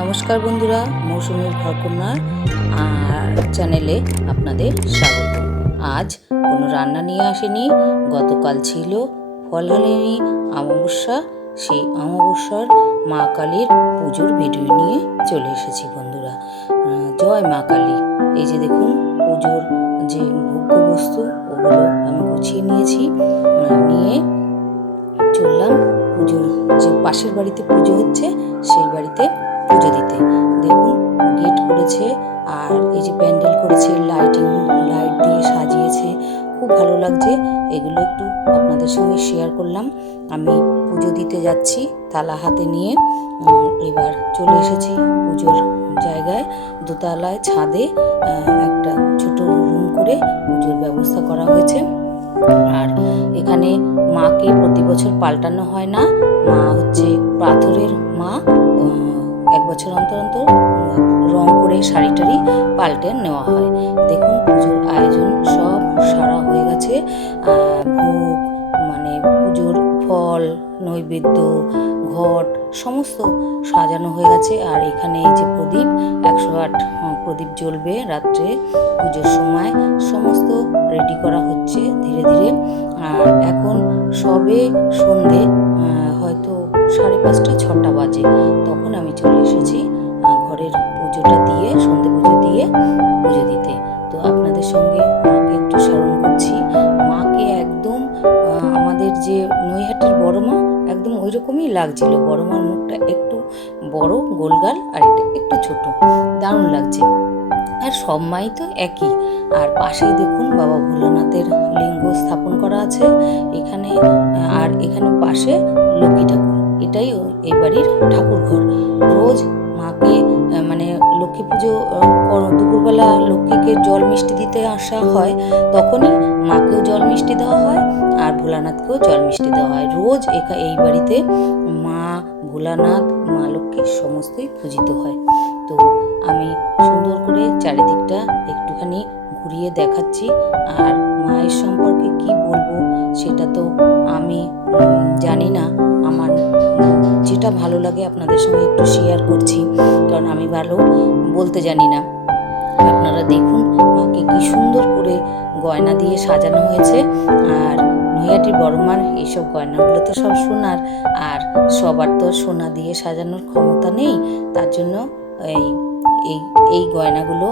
নমস্কার বন্ধুরা, মৌসুমীর ঘরকন্যার চ্যানেলে আপনাদের স্বাগত। আজ কোনো রান্না নিয়ে আসেনি। গতকাল ছিল ফলহারিণী অমাবস্যা। সেই অমাবস্যার মা কালীর পুজোর ভিডিও নিয়ে চলে এসেছি বন্ধুরা। জয় মা কালী। এই যে দেখুন, পুজোর যে ভোগ্য বস্তু ওগুলো আমি গুছিয়ে নিয়েছি, নিয়ে চললাম পুজোর যে পাশের বাড়িতে পুজো হচ্ছে সেই বাড়িতে পুজো দিতে। দেখুন, গেট করেছে আর এই যে প্যান্ডেল করেছে, লাইট দিয়ে সাজিয়েছে, খুব ভালো লাগছে। এগুলো একটু আপনাদের সঙ্গে শেয়ার করলাম। আমি পুজো দিতে যাচ্ছি থালা হাতে নিয়ে। এবার চলে এসেছি পুজোর জায়গায়, দোতলায় ছাদে একটা ছোট রুম করে পুজোর ব্যবস্থা করা হয়েছে। আর এখানে মাকে প্রতি বছর পাল্টানো হয় না। মা হচ্ছে পাথরের মা, এক বছর অন্তর অন্তর রং করে শাড়ি টাড়ি পাল্টে নেওয়া হয়। দেখুন, পুজোর আয়োজন সব সারা হয়ে গেছে। ভোগ মানে পুজোর ফল, নৈবেদ্য, ঘট সমস্ত সাজানো হয়ে গেছে। আর এখানে এই যে প্রদীপ, 108 প্রদীপ জ্বলবে রাত্রে পুজোর সময়, সমস্ত রেডি করা হচ্ছে ধীরে ধীরে। আর এখন সবে সন্ধে, হয়তো 5:30 6টা বাজে। তখন আমি চলে এসেছি ঘরের পুজোটা দিয়ে, সন্ধে পুজো দিয়ে পুজো দিতে। তো আপনাদের সঙ্গে মাকে একটু স্মরণ করছি। মাকে একদম আমাদের যে নৈহাটির বড় মা, একদম ওই রকমই লাগছিল। বড় মার মুখটা একটু বড়, গোলগাল, আর এটা একটু ছোট, দারুণ লাগছে। আর সব মাই তো একই। আর পাশেই দেখুন বাবা ভোলানাথের লিঙ্গ স্থাপন করা আছে এখানে। আর এখানে পাশে লক্ষ্মী ঠাকুর, এটাই এই বাড়ির ঠাকুর ঘর। রোজ মাকে মানে লক্ষ্মী পুজো দুপুরবেলা লক্ষ্মীকে জল মিষ্টি দিতে আসা হয়, তখনই মাকেও জল মিষ্টি দেওয়া হয় আর ভোলানাথকেও জল মিষ্টি দেওয়া হয়। রোজ এই বাড়িতে মা ভোলানাথ, মা লক্ষ্মী সমস্তই পূজিত হয়। তো আমি সুন্দর করে চারিদিকটা একটুখানি ঘুরিয়ে দেখাচ্ছি। আর মায়ের সম্পর্কে কি বলবো সেটা তো আমি জানি না। আমার যেটা ভালো লাগে আপনাদের সঙ্গে একটু শেয়ার করছি, কারণ আমি ভালো বলতে জানি না। আপনারা দেখুন মাকে কি সুন্দর করে গয়না দিয়ে সাজানো হয়েছে। আর নৈহাটির বড়মার এইসব গয়নাগুলো তো সব সোনার, আর সবার তো সোনা দিয়ে সাজানোর ক্ষমতা নেই। তার জন্য এই এই এই গয়নাগুলো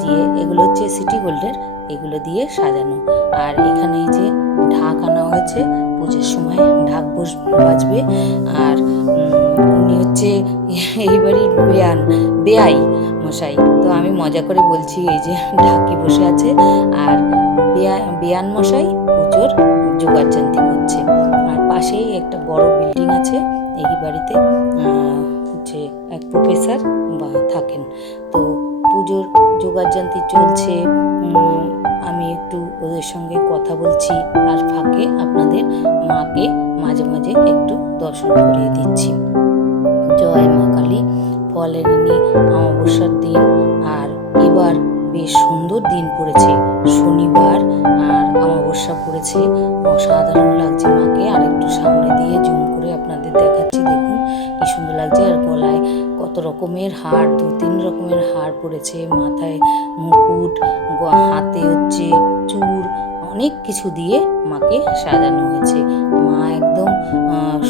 দিয়ে, এগুলো হচ্ছে সিটি গোল্ডের, এগুলো দিয়ে সাজানো। আর এখানে এই যে ঢাক আনা হয়েছে, পুজোর সময় ঢাক বাজবে। আর উনি হচ্ছে এই বাড়ির বেয়াই মশাই। তো আমি মজা করে বলছি এই যে ঢাকি বসে আছে, আর বেয়ান মশাই পুজোর জোগাড়যন্ত্র করছে। আর পাশেই একটা বড় বিল্ডিং আছে, এই বাড়িতে হচ্ছে এক প্রফেসর বা থাকেন। তো পুজোর জোগাড়যন্ত্র চলছে, আমি একটু ওদের সঙ্গে কথা বলছি, আর ফাঁকে আপনাদের মাকে মাঝে মাঝে একটু দর্শন করিয়ে দিচ্ছি। জয় মা কালী। ফলহারিণী অমাবস্যার দিন, আর এবার বেশ সুন্দর দিন পড়েছে, শনিবার আর অমাবস্যা পড়েছে। অসাধারণ লাগছে মাকে। আর একটু সামনে দিয়ে জুম করে আপনাদের দেখাচ্ছি, দেখুন কি সুন্দর লাগছে। আর গলায় কত রকমের হার, 2-3 রকমের হার পড়েছে, মাথায় মুকুট, হাতে হচ্ছে চূড়, অনেক কিছু দিয়ে মাকে সাজানো হয়েছে। মা একদম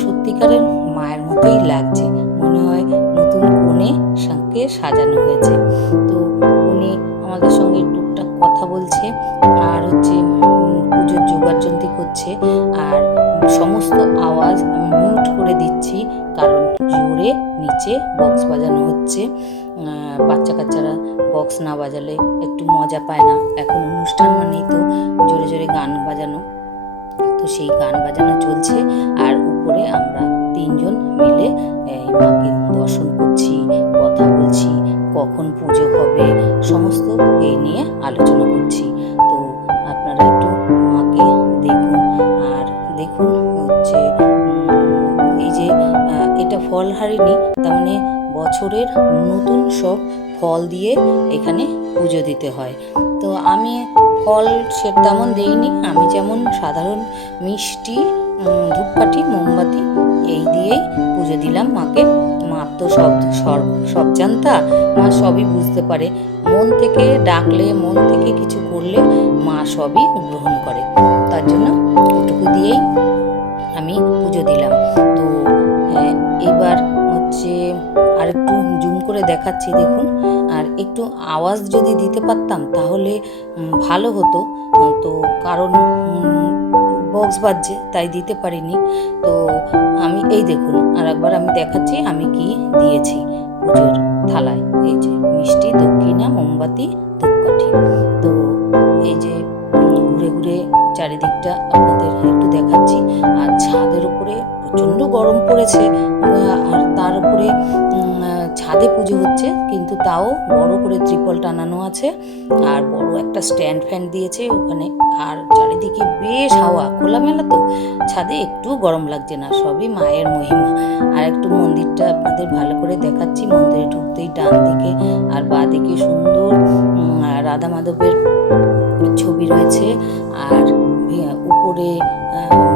সত্যিকারের মায়ের মতোই লাগছে, মনে হয় নতুন কোণে সাঁকে সাজানো হয়েছে। তো উনি আমাদের সঙ্গে টুকটাক কথা বলছে, আর হচ্ছে পুজোর জোগাড়যন্ত্র করছে। আর সমস্ত আওয়াজ আমি মিউট করে দিচ্ছি, কারণ জোরে নিচে বক্স বাজানো হচ্ছে। বাচ্চা কাচ্চারা বক্স না বাজালে একটু মজা পায় না। এখন অনুষ্ঠান মানেই তো জোরে জোরে গান বাজানো, তো সেই গান বাজানো চলছে। আর উপরে আমরা 3 জন মিলে এই মাকে দর্শন করছি, কথা বলছি, কখন পুজো হবে সমস্ত এই নিয়ে আলোচনা করছি। তো আপনারা একটু মাকে দেখুন। আর দেখুন হচ্ছে এই যে এটা ফলহারিণী, তার মানে বছরের নতুন সব ফল দিয়ে এখানে পুজো দিতে হয়। তো আমি ফল সে তেমন দিইনি, আমি যেমন সাধারণ মিষ্টি, ধূপকাঠি, মোমবাতি এই দিয়েই পুজো দিলাম মাকে। মা মা তো সব সব জানতা, মা সবই বুঝতে পারে। মন থেকে ডাকলে, মন থেকে কিছু করলে মা সবই গ্রহণ করে। তার জন্য ওটুকু দিয়েই আমি পুজো দিলাম। তো এবার হচ্ছে আরেকটু জুম করে দেখাচ্ছি, দেখুন। আর একটু আওয়াজ যদি দিতে পারতাম তাহলে ভালো হতো, তো কারণ বক্স বাজছে তাই দিতে পারিনি। তো আমি এই দেখুন, আর একবার আমি দেখাচ্ছি আমি কি দিয়েছি পুজোর থালায়। এই যে মিষ্টি, দক্ষিণা, মোমবাতি, ধূপকাঠি। তো এই যে ঘুরে ঘুরে চারিদিকটা আপনাদের একটু দেখাচ্ছি। আর ছাদের উপরে প্রচণ্ড গরম পড়েছে, আর তার উপরে ছাদে পুজো হচ্ছে, কিন্তু তাও বড় করে ত্রিপল টানানো আছে, আর বড় একটা স্ট্যান্ড ফ্যান দিয়েছে ওখানে। আর চারিদিকে বেশ হাওয়া, খোলামেলা তো, ছাদে একটু গরম লাগছে না, সবই মায়ের মহিমা। আর একটু মন্দিরটা আপনাদের ভালো করে দেখাচ্ছি। মন্দিরে ঢুকতেই ডান দিকে আর বাঁ দিকে সুন্দর রাধা মাধবের ছবি রয়েছে, আর উপরে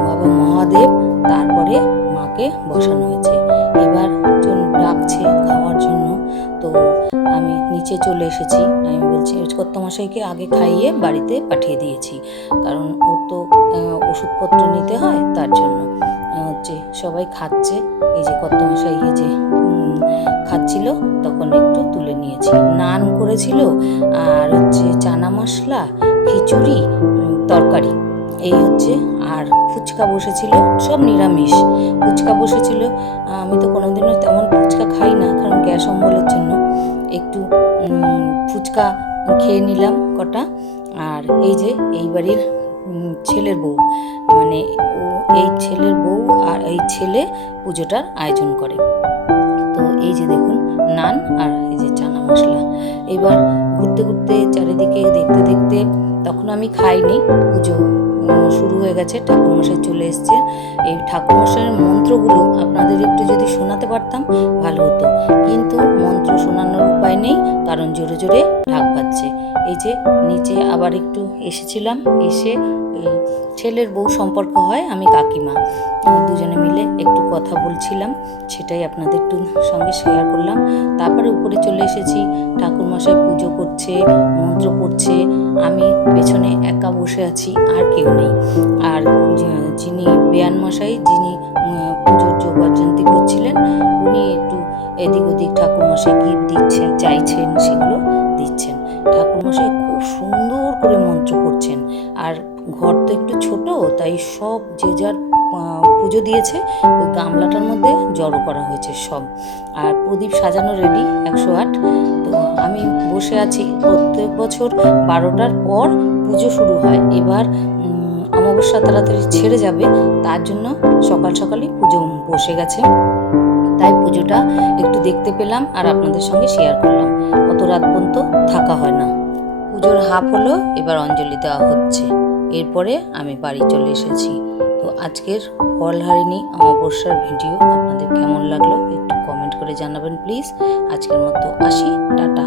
বাবা মহাদেব, তারপরে মাকে বসানো হয়েছে। এবার ডাকছে খাওয়ার জন্য, তো আমি নিচে চলে এসেছি। আমি বলছি কর্তামশাইকে আগে খাইয়ে বাড়িতে পাঠিয়ে দিয়েছি, কারণ ওর তো ওষুধপত্র নিতে হয়, তার জন্য হচ্ছে সবাই খাচ্ছে। এই যে কর্তামশাই এই যে খাচ্ছিল, তখন একটু তুলে নিয়েছি। নান করেছিল, আর হচ্ছে চানা মশলা, খিচুড়ি, তরকারি, এই হচ্ছে। আর ফুচকা বসেছিল, সব নিরামিষ ফুচকা বসেছিল। আমি তো কোনোদিনও তেমন ফুচকা খাই না, কারণ গ্যাস অম্বলের জন্য। একটু ফুচকা খেয়ে নিলাম কটা। আর এই যে এই বাড়ির ছেলের বউ, মানে এই ছেলের বউ আর এই ছেলে পুজোটার আয়োজন করে। তো এই যে দেখুন নান আর এই যে চানা মশলা। এবার ঘুরতে ঘুরতে চারিদিকে দেখতে দেখতে, তখন আমি খাইনি, পুজো শুরু হয়ে গেছে, ঠাকুরমশাই চলে এসছে। এই ঠাকুরমশাইয়ের মন্ত্রগুলো আপনাদের একটু যদি শোনাতে পারতাম ভালো হতো, কিন্তু মন্ত্র শোনানোর উপায় নেই, কারণ জোরে জোরে ঢাক বাজছে। এই যে নিচে আবার একটু এসেছিলাম, এসে ছেলের বউ সম্পর্ক হয়, আমি কাকিমা, দুজনে মিলে একটু কথা বলছিলাম, সেটাই আপনাদের একটু সঙ্গে শেয়ার করলাম। তারপরে উপরে চলে এসেছি, ঠাকুরমশাই পুজো করছে, মন্ত্র পড়ছে, আমি পেছনে একা বসে আছি, আর কেউ নেই। আর যিনি বেয়ান মশাই, যিনি পুজোর যোগযন্ত্রী করছিলেন, উনি একটু এদিক ওদিক ঠাকুরমশাই কি দিচ্ছেন চাইছেন সেগুলো দিচ্ছেন। ঠাকুরমশাই খুব সুন্দর করে মন্ত্র পড়ছেন। আর ঘর তো একটু ছোট, তাই সব যে যার পুজো দিয়েছে ওই গামলাটার মধ্যে জড়ো করা হয়েছে সব। আর প্রদীপ সাজানো রেডি 108। তো আমি বসে আছি। প্রত্যেক বছর 12টার পর পুজো শুরু হয়, এবার অমাবস্যা তাড়াতাড়ি ছেড়ে যাবে, তার জন্য সকাল সকালই পুজো বসে গেছে, তাই পুজোটা একটু দেখতে পেলাম আর আপনাদের সঙ্গে শেয়ার করলাম। অত রাত পর্যন্ত থাকা হয় না। পুজোর হাফ হলো, এবার অঞ্জলি দেওয়া হচ্ছে, এরপরে আমি বাড়ি চলে এসেছি। তো আজকের ফলহারিণী অমাবস্যার ভিডিও আপনাদের কেমন লাগলো একটু কমেন্ট করে জানাবেন প্লিজ। আজকের মতো আসি, টাটা।